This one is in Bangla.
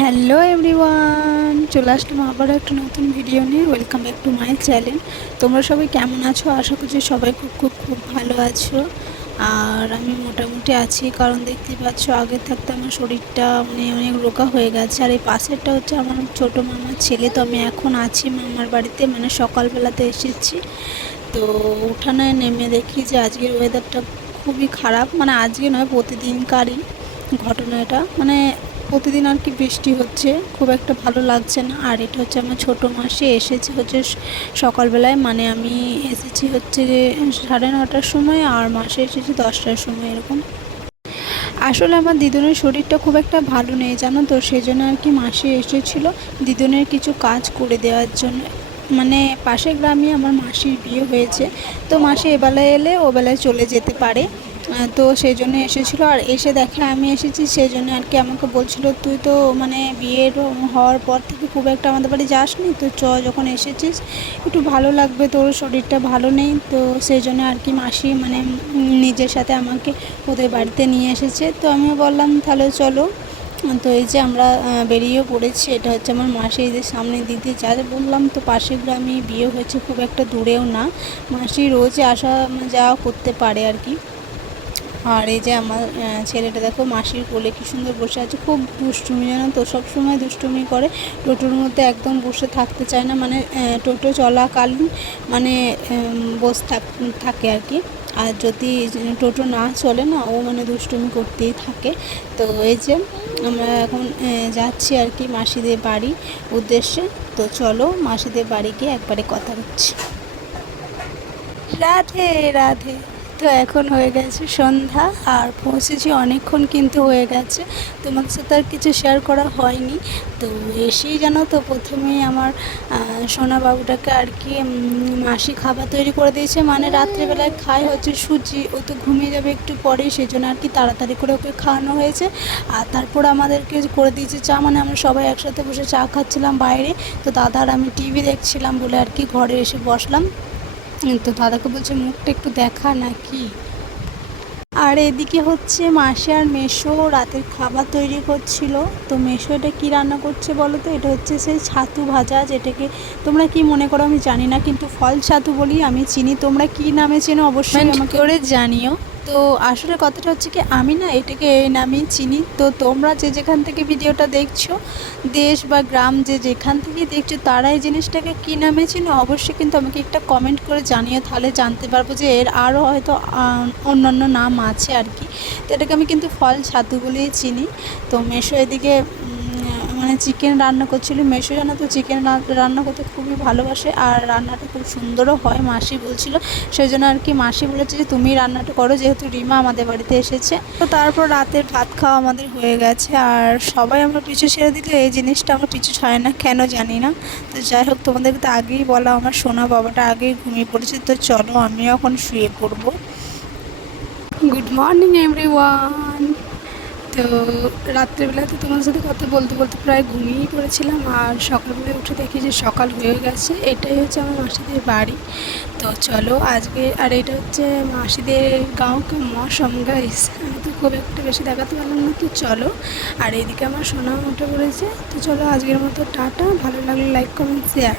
হ্যালো এভরিওয়ান চলে আসলাম আবার একটা নতুন ভিডিও নিয়ে। Welcome back to my channel তোমরা সবাই কেমন আছো? আশা করছি সবাই খুব খুব খুব ভালো আছো। আর আমি মোটামুটি আছি, কারণ দেখতে পাচ্ছ আগে থাকতে আমার শরীরটা মানে অনেক রোগা হয়ে গেছে। আর এই পাশেরটা হচ্ছে আমার ছোটো মামার ছেলে, তো আমি এখন আছি মামার বাড়িতে মানে সকালবেলাতে এসেছি। তো উঠানে নেমে দেখি যে আজকের ওয়েদারটা খুবই খারাপ। মানে আজকে নয়, প্রতিদিনকারই ঘটনা এটা মানে প্রতিদিন আর কি বৃষ্টি হচ্ছে, খুব একটা ভালো লাগছে না। আর এটা হচ্ছে আমার ছোটো মাসে এসেছে হচ্ছে সকালবেলায় মানে আমি এসেছি হচ্ছে যে সাড়ে নটার সময় আর মাসে এসেছি দশটার সময় এরকম। আসলে আমার দিদনের শরীরটা খুব একটা ভালো নেই, জানো তো সেই জন্য আর কি মাসে এসেছিল দিদুনের কিছু কাজ করে দেওয়ার জন্য। মানে পাশের গ্রামে আমার মাসির বিয়ে হয়েছে, তো মাসি এবেলায় এলে ও বেলায় চলে যেতে পারে। তো সেই জন্য এসেছিল। আর এসে দেখে আমি এসেছি, সেই জন্য আর কি আমাকে বলছিল, তুই তো মানে বিয়ের হওয়ার পর থেকে খুব একটা আমাদের বাড়ি যাসনি, তো চ, যখন এসেছিস, একটু ভালো লাগবে তোর, শরীরটা ভালো নেই। তো সেই জন্য আর কি মাসি মানে নিজের সাথে আমাকে ওদের বাড়িতে নিয়ে এসেছে। তো আমিও বললাম, তাহলে চলো। তো এই যে আমরা বেরিয়েও পড়েছি, এটা হচ্ছে আমার মাসি এদের সামনে দিদি যা যা বললাম, তো পাশের গ্রামে বিয়ে হয়েছে, খুব একটা দূরেও না। মাসি রোজ আসা যাওয়া করতে পারে আর কি। আর এই যে আমার ছেলেটা দেখো মাসির কোলে কি সুন্দর বসে আছে, খুব দুষ্টুমি জানো তো, সব সময় দুষ্টুমি করে। টোটোর মধ্যে একদম বসে থাকতে চায় না মানে টোটো চলাকালীন মানে বসে থাক, থাকে আর কি। আর যদি টোটো না চলে না, ও মানে দুষ্টুমি করতেই থাকে। তো এই যে আমরা এখন যাচ্ছি আর কি মাসিদের বাড়ি উদ্দেশ্যে। তো চলো মাসিদের বাড়ি গিয়ে একবারে কথা হচ্ছে রাধে রাধে। তো এখন হয়ে গেছে সন্ধ্যা, আর পৌঁছেছি অনেকক্ষণ কিন্তু হয়ে গেছে। তোমাদের সাথে আর কিছু শেয়ার করা হয়নি। তো এসেই জানো তো প্রথমেই আমার সোনা বাবুটাকে আর কি মাসি খাবার তৈরি করে দিয়েছে। মানে রাত্রেবেলায় খায় হচ্ছে সুজি, ও তো ঘুমিয়ে যাবে একটু পরেই সেই জন্য আর কি তাড়াতাড়ি করে ওকে খাওয়ানো হয়েছে। আর তারপর আমাদেরকে করে দিয়েছে চা মানে আমরা সবাই একসাথে বসে চা খাচ্ছিলাম বাইরে। তো দাদার আমি টিভি দেখছিলাম বলে আর কি ঘরে এসে বসলাম। তো দাদাকে বলছে মুখটা একটু দেখা নাকি? আর এদিকে হচ্ছে মাসে আর মেশো রাতের খাবার তৈরি করছিল। তো মেশো এটা কী রান্না করছে বলো তো? এটা হচ্ছে সেই ছাতু ভাজা যেটাকে তোমরা কি মনে করো আমি জানি না কিন্তু ফল ছাতু বলি আমি চিনি। তোমরা কি নামে চেনো? অবশ্যই আমাকে করে জানিও। তো আসলে কথাটা হচ্ছে কি, আমি না এটাকে এই নামেই চিনি। তো তোমরা যে যেখান থেকে ভিডিওটা দেখছ, দেশ বা গ্রাম যে যেখান থেকে দেখছ, তারা এই জিনিসটাকে কী নামে চিনো? অবশ্যই কিন্তু আমাকে একটা কমেন্ট করে জানিয়ে তাহলে জানতে পারব যে এর আরও হয়তো অন্যান্য নাম আছে আর কি। তো এটাকে আমি কিন্তু ফল ছাতু বলেই চিনি। তো মেশো এদিকে মানে চিকেন রান্না করছিল। মেশো জানো তো চিকেন রান্না করতে খুবই ভালোবাসে আর রান্নাটা খুব সুন্দরও হয়, মাসি বলছিল। সেই জন্য আর কি মাসি বলেছে যে, তুমি রান্নাটা করো, যেহেতু রিমা আমাদের বাড়িতে এসেছে। তো তারপর রাতের ভাত খাওয়া আমাদের হয়ে গেছে। আর সবাই আমরা পিছু ছেড়ে দিলে এই জিনিসটা আমার পিছু ছাড়ে না, কেন জানি না। তো যাই হোক, তোমাদেরকে তো আগেই বলা, আমার সোনা বাবাটা আগেই ঘুমিয়ে পড়েছে। তো চলো, আমিও এখন শুয়ে পড়ব। গুড মর্নিং এভরিওয়ান তো রাত্রেবেলাতে তোমার সাথে কথা বলতে বলতে প্রায় ঘুমিয়েই পড়েছিলাম আর সকালবেলায় উঠে দেখি যে সকাল হয়ে গেছে। এটাই হচ্ছে আমার মাসিদের বাড়ি। তো চলো আজকে, আর এটা হচ্ছে মাসিদের গাঁও কা মৌসম গাইস আমি তো খুব একটা বেশি দেখাতে পারলাম না, তো চলো। আর এইদিকে আমার সোনা উঠে পড়েছে তো চলো আজকের মতো টাটা। ভালো লাগলে লাইক কমেন্ট শেয়ার